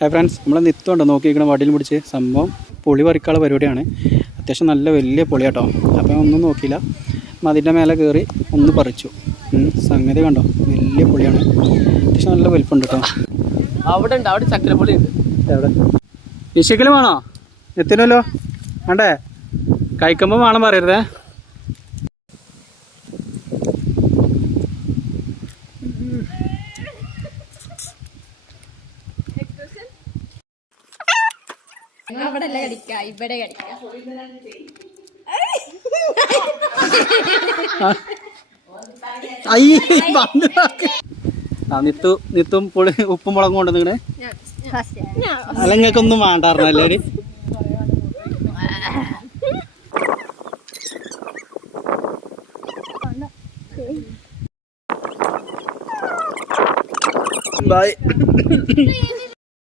Hi friends, നമ്മളെ നിത്തുണ്ടോ നോക്കിയിരിക്കണം വടിയിൽ പിടിച്ച് സംഭവം പുളി പറിക്കാനുള്ള പരിപാടിയാണ്. അത്യാവശ്യം നല്ല വലിയ പുളി കേട്ടോ. അപ്പം ഒന്നും നോക്കിയില്ല, മതിൻ്റെ മേലെ കയറി ഒന്ന് പറിച്ചു. സംഗതി കണ്ടോ, വലിയ പുളിയാണ്. അത്യാവശ്യം നല്ല വലിപ്പമുണ്ട് കേട്ടോ. അവിടെ ഉണ്ട്, അവിടെ ചക്കരപ്പുളി ഉണ്ട്. എവിടെ വിശക്കലും വേണോ? എത്തിനല്ലോ വേണ്ടേ? കഴിക്കുമ്പോൾ വേണം പറയരുതേ. നിത്തും പുളി ഉപ്പും മുളകും കൊണ്ട് നിങ്ങള് അലങ്ങൾക്കൊന്നും വേണ്ടായിരുന്നല്ലേ? ബൈ.